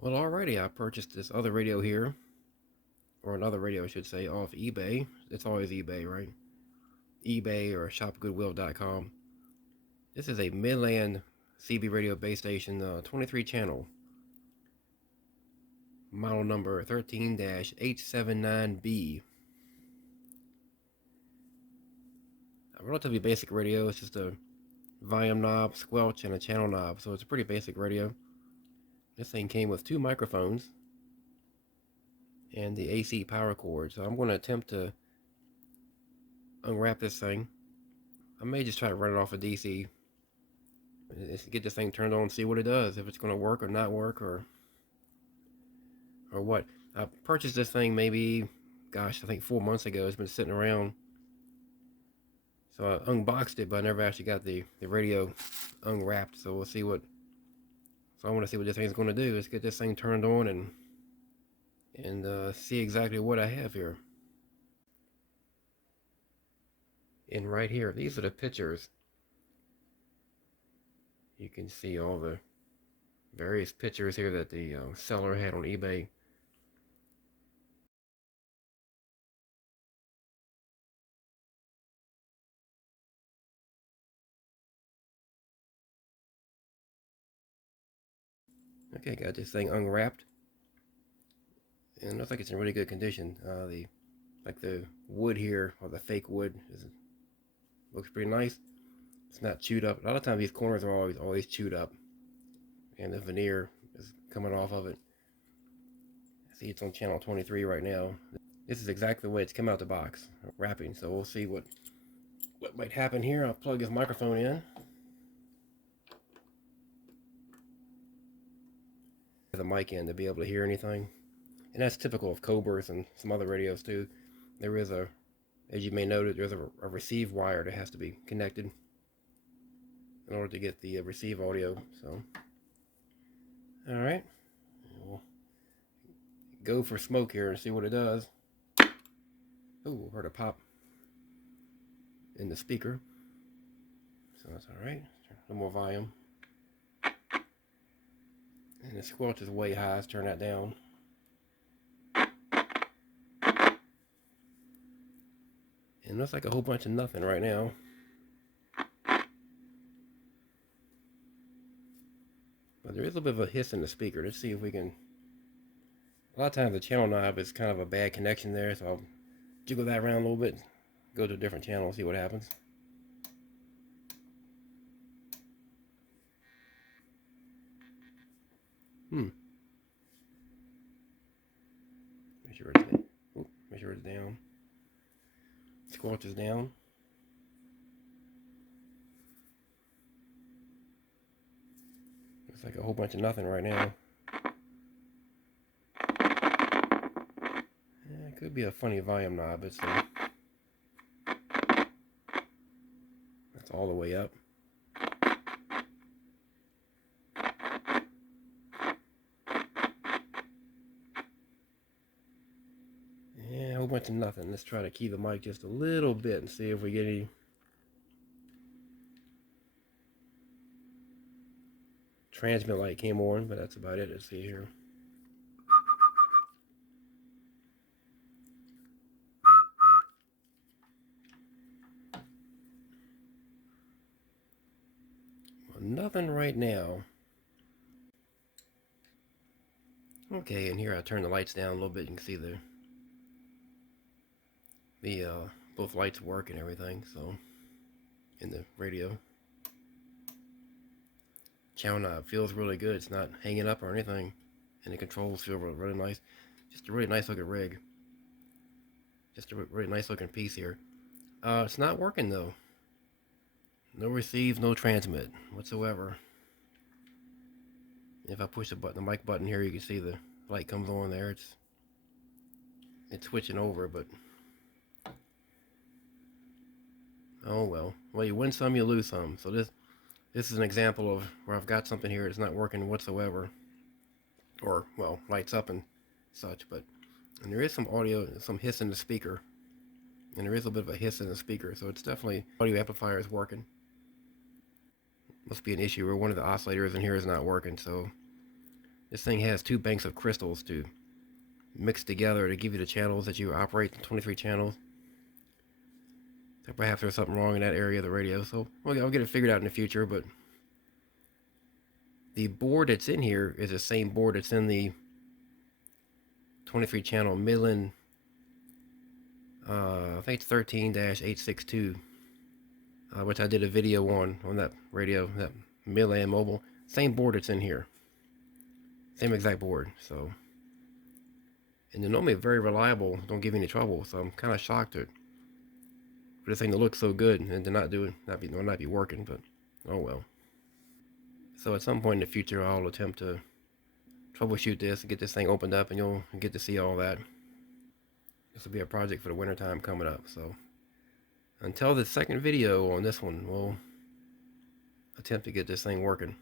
Well, already I purchased this other radio here, or another radio I should say, off eBay. It's always eBay, right? eBay or shopgoodwill.com. This is a Midland CB radio base station, 23 channel, model number 13-879B. A relatively basic radio. It's just a volume knob, squelch, and a channel knob, so it's a pretty basic radio. This thing came with two microphones and the AC power cord, so I'm going to attempt to unwrap this thing. I may just try to run it off a DC, get this thing turned on and see what it does, if it's going to work or not work, or what. I purchased this thing maybe, gosh, I think 4 months ago. It's been sitting around, so I unboxed it, but I never actually got the radio unwrapped. So we'll see what. So I want to see what this thing's going to do. Let's get this thing turned on and see exactly what I have here. And right here, these are the pictures. You can see all the various pictures here that the seller had on eBay. Okay, got this thing unwrapped, and it looks like it's in really good condition. The wood here, or the fake wood, looks pretty nice. It's not chewed up. A lot of times these corners are always chewed up, and the veneer is coming off of it. See, it's on channel 23 right now. This is exactly the way it's come out the box, wrapping. So we'll see what might happen here. I'll plug this microphone in. The mic in to be able to hear anything, and that's typical of Cobras and some other radios too. There is as you may notice, there's a receive wire that has to be connected in order to get the receive audio. So, all right, we'll go for smoke here and see what it does. Oh, heard a pop in the speaker, so that's all right. A little more volume, and the squelch is way high. Let's turn that down. And it looks like a whole bunch of nothing right now. But there is a bit of a hiss in the speaker. Let's see if we can. A lot of times the channel knob is kind of a bad connection there, so I'll jiggle that around a little bit, go to a different channel, see what happens. Make sure it's down. Make sure it's down. Squelch is down. Looks like a whole bunch of nothing right now. Yeah, it could be a funny volume knob. That's all the way up. Yeah, a whole bunch of nothing. Let's try to key the mic just a little bit and see if we get any transmit light came on, but that's about it. Let's see here. Well, nothing right now. Okay, and here I turn the lights down a little bit. You can see the both lights work and everything. So in the radio, channel knob feels really good. It's not hanging up or anything, and the controls feel really nice. Just a really nice looking rig. Just a really nice looking piece here. It's not working though. No receive, no transmit whatsoever. If I push the mic button here, you can see the light comes on there. It's switching over, but oh well. Well, you win some, you lose some. So this is an example of where I've got something here that's not working whatsoever, or well, lights up and such. And there is some audio, some hiss in the speaker, and there is a bit of a hiss in the speaker. So it's definitely audio amplifier is working. Must be an issue where one of the oscillators in here is not working. So This thing has two banks of crystals to mix together to give you the channels that you operate, the 23 channels. So perhaps there's something wrong in that area of the radio, so I'll get it figured out in the future. But the board that's in here is the same board that's in the 23 channel Midland, I think it's 13-862, which I did a video on that radio, that Midland Mobile. Same board that's in here, same exact board. So, and they're normally very reliable, don't give you any trouble. So I'm kind of shocked at for this thing to look so good and to not be working. But oh well. So at some point in the future, I'll attempt to troubleshoot this and get this thing opened up, and you'll get to see all that. This will be a project for the wintertime coming up. So until the second video on this one, we'll attempt to get this thing working.